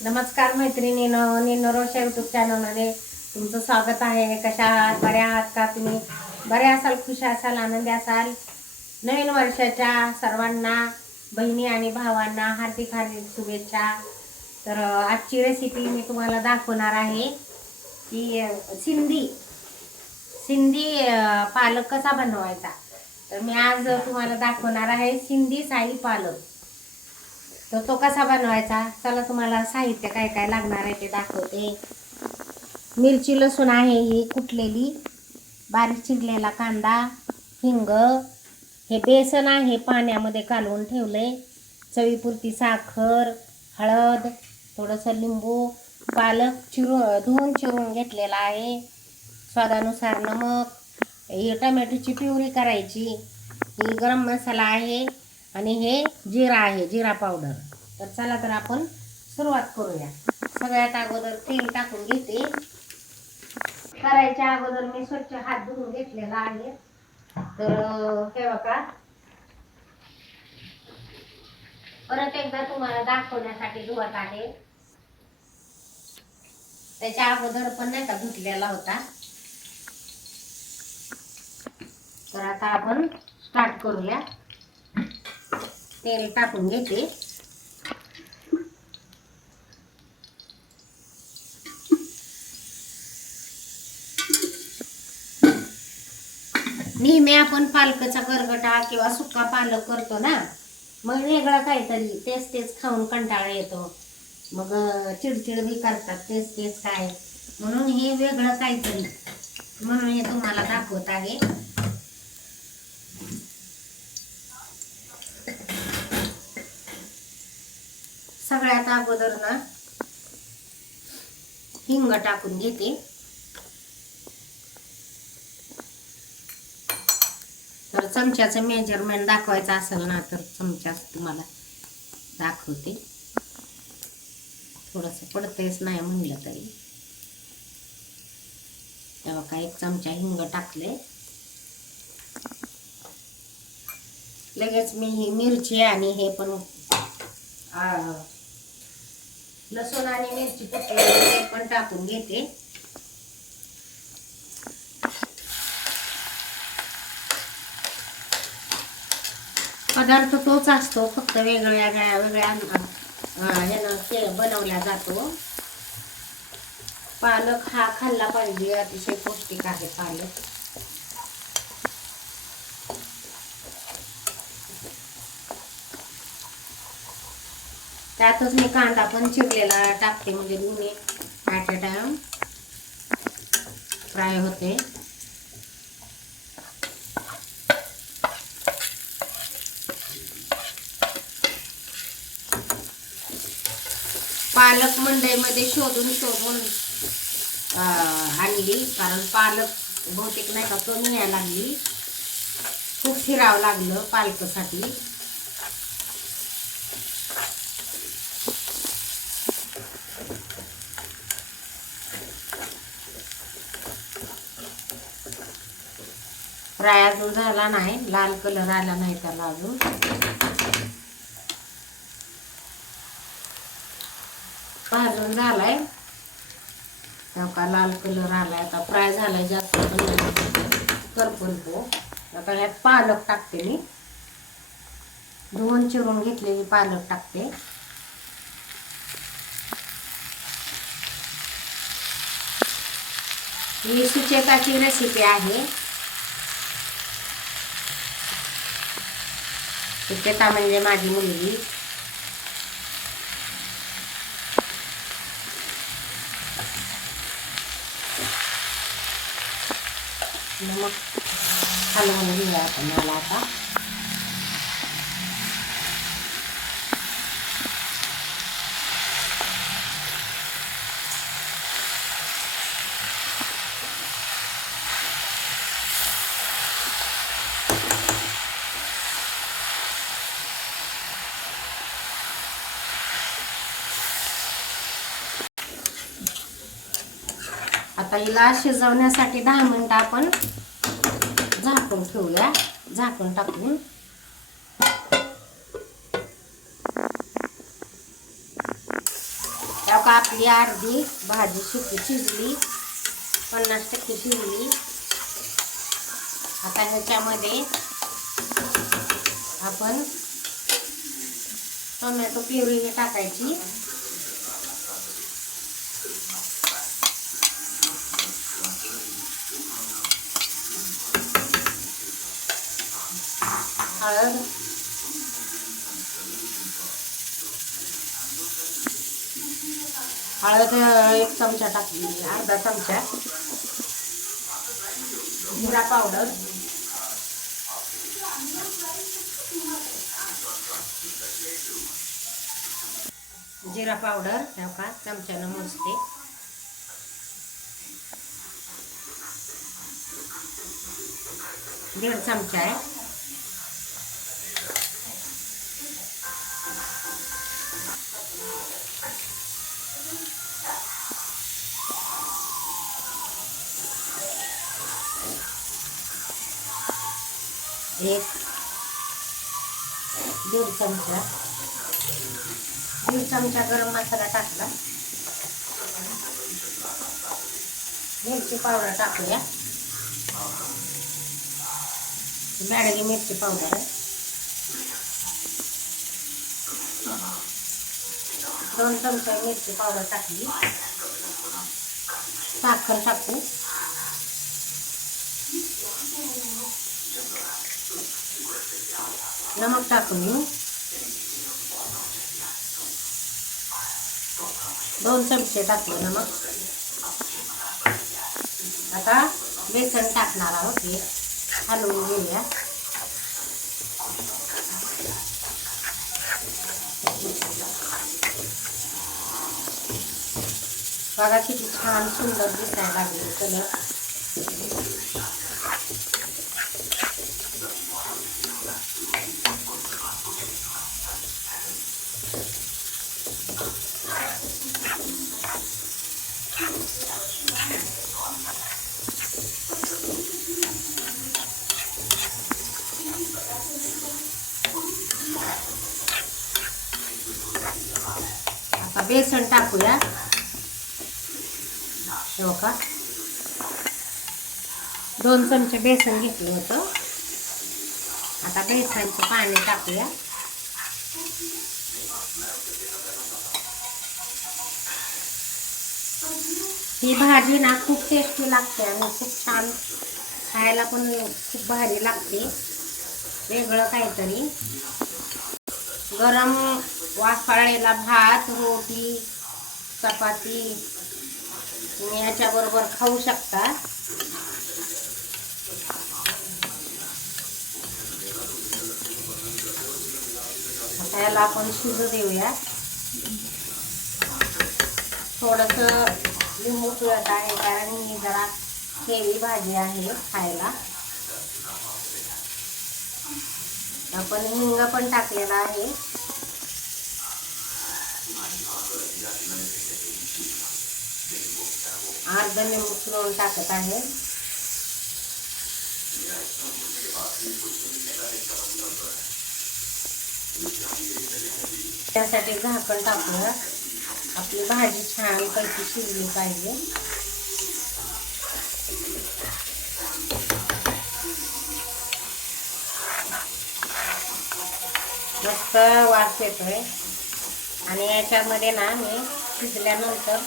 नमस्कार मैत्रिणींनो, निनो रोशा यूट्यूब चॅनलमध्ये तुमचं स्वागत आहे. कशा आहात? बऱ्या आहात का तुम्ही? बरे असाल, खुश असाल, आनंदी असाल. नवीन वर्षाच्या सर्वांना बहिणी आणि भावांना हार्दिक हार्दिक शुभेच्छा. तर आजची रेसिपी मी तुम्हाला दाखवणार आहे की सिंधी पालक कसा बनवायचा. तर मी आज तुम्हाला दाखवणार आहे सिंधी साई पालक. तर तो कसा बनवायचा, चला तुम्हाला साहित्य काय काय लागणार आहे ते दाखवते. मिरची लसूण आहे ही कुटलेली, बारीक चिरलेला कांदा, हिंग, हे बेसन आहे पाण्यामध्ये कालवून ठेवले, चवीपुरती साखर, हळद, थोडंसं लिंबू, पालक धुवून चिरून घेतलेला आहे, स्वादानुसार नमक, ही टमॅटोची प्युरी करायची, ही गरम मसाला आहे आणि हे जिरा आहे, जिरा पावडर. तर चला तर आपण सुरुवात करूया. सगळ्यात अगोदर तेल टाकून घेते. करायच्या अगोदर मी स्वच्छ हात धुवून घेतलेला आहे. तर हे बघा, परत एकदा तुम्हाला दाखवण्यासाठी धुवत आहे. त्याच्या अगोदर पण नाही का धुतलेला होता. तर आता आपण स्टार्ट करूया. तेल टाकून घेते. नेहमी आपण पालकाचा गरगटा किंवा सुका पालक करतो ना, मग वेगळं काहीतरी तेच खाऊन कंटाळा येतो, मग चिडचिड बी करतात, तेच काय, म्हणून हे वेगळं काहीतरी, म्हणून हे तुम्हाला दाखवत आहे. सगळ्यात अगोदर ना हिंग टाकून घेते. तर चमच्याचं मेजरमेंट दाखवायचं असेल ना, तर चमचाच तुम्हाला दाखवते. थोडंसं पडतेच नाही म्हणलं तरी. तेव्हा का 1 चमचा हिंग टाकले. लगेच मी ही मिरची आणि हे पण लसूण आणि मिरची कुटलेली पण टाकून घेते. पदार्थ तोच असतो, फक्त वेगळ्या ह्यानं बनवला जातो. पालक हा खाल्ला पाहिजे, अतिशय पौष्टिक आहे पालक. त्यातच मी कांदा पण चिरलेला टाकते, म्हणजे दोन्ही ॲट अ टाइम फ्राय होते. पालक मंडईमध्ये शोधून आणली, कारण पालक बहुतेक नाही का कमी यायला लागली, खूप फिरावं लागलं पालकासाठी. फ्राय अजून झाला नाही, लाल कलर आला नाही त्याला अजून. भाजून झालाय, तेव्हा लाल कलर आलाय, आता फ्राय झालाय जास्त करपून तो. आता ह्यात पालक टाकते मी, धुवून चिरून घेतलेली पालक टाकते. ही सुचेताची रेसिपी आहे. सुचेता म्हणजे माझी मुलगी. मग हलवून घेऊया आपण मला आता. आता हिला शिजवण्यासाठी 10 मिनिटं आपण झाकून ठेवूया. झाकून टाकून का आपली अर्धी भाजी शिजली, 50% शिजली. आता ह्याच्यामध्ये आपण टोमॅटो प्युरी टाकायची. हळद, हळद 1 चमचा टाकली, अर्धा चमचा. जिरा पावडर, जिरा पावडर का चमच्यानं मोजते. दीड चमचा आहे. एक दीड चमचा गरम मसाला टाकला. मिरची पावडर टाकूया. बॅडगी मिरची पावडर आहे. 2 चमचे मिरची पावडर टाकली. साखर टाकू. नमक टाकून घेऊ. 2 चमचे टाकले नमक. आता बेसन टाकणार आहोत. हे हलवून घेऊया. बघा किती छान सुंदर दिसायला लागले कलर. आता बेसन टाकूया. हो का, 2 चमचे बेसन घेतलं होतं. आता बेसनचं पाणी टाकूया. ही भाजी ना खूप टेस्टी लागते आणि खूप छान खायला पण खूप भारी लागते. वेगळं काहीतरी. गरम वाफाळलेला भात, रोटी, चपाती तुम्ही याच्याबरोबर खाऊ शकता. आता याला आपण शिजू देऊया. थोडंसं लिंबू पिळत आहे कारण ही जरा हेवी भाजी आहे खायला. आपण हिंग पण टाकलेला आहे. अर्धा लिंबू पिळून टाकत आहे. त्यासाठी झाकण टाकूया. आपली भाजी छान पैकी शिजली पाहिजे. मस्त वास येतोय. आणि याच्यामध्ये ना मी शिजल्यानंतर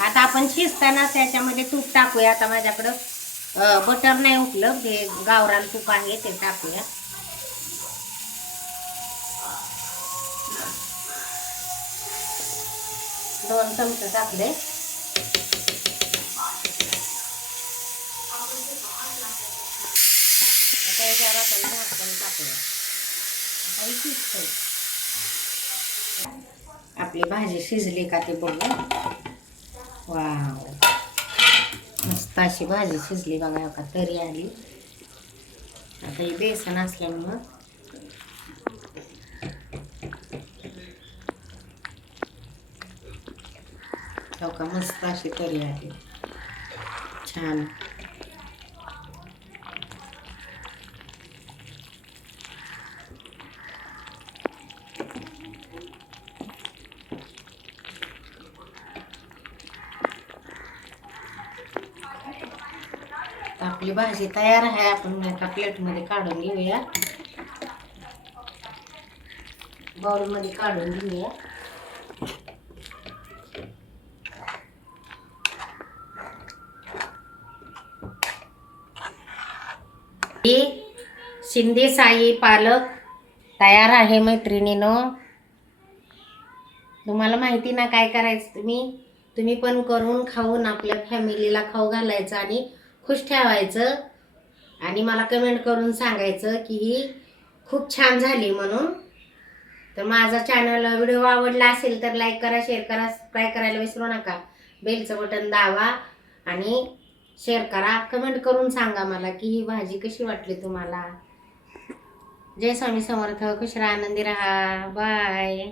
आता आपण शिजतानाच याच्यामध्ये तूप टाकूया. आता माझ्याकडं बटर नाही उपलब्ध, हे गावरान तूप आहे ते टाकूया. दोन चमचे टाकले. आता याच्यावर आपण झाकण टाकूया. आपली भाजी शिजली का ते बघू. वाव, मस्त अशी भाजी शिजली बघा का, तरी आली. आता हे बेसन असल्यामुळं का मस्त अशी तरी आली छान. आपली भाजी तयार आहे. आपण एका प्लेटमध्ये काढून घेऊया, बाउलमध्ये काढून घेऊया. ही शिंदे साई पालक तयार आहे मैत्रिणीनो. तुम्हाला माहिती ना काय करायचं, तुम्ही पण करून खाऊन आपल्या फॅमिलीला खाऊ घालायचं आणि खुश ठेवायचं. आणि मला कमेंट करून सांगायचं की ही खूप छान झाली म्हणून. तर माझा चॅनल व्हिडिओ आवडला असेल तर लाईक करा, शेअर करा, सबस्क्राईब करायला विसरू नका. बेलचं बटन दाबा आणि शेअर करा. कमेंट करून सांगा मला की ही भाजी कशी वाटली तुम्हाला. जय स्वामी समर्थ. खुश राहा, आनंदी राहा. बाय.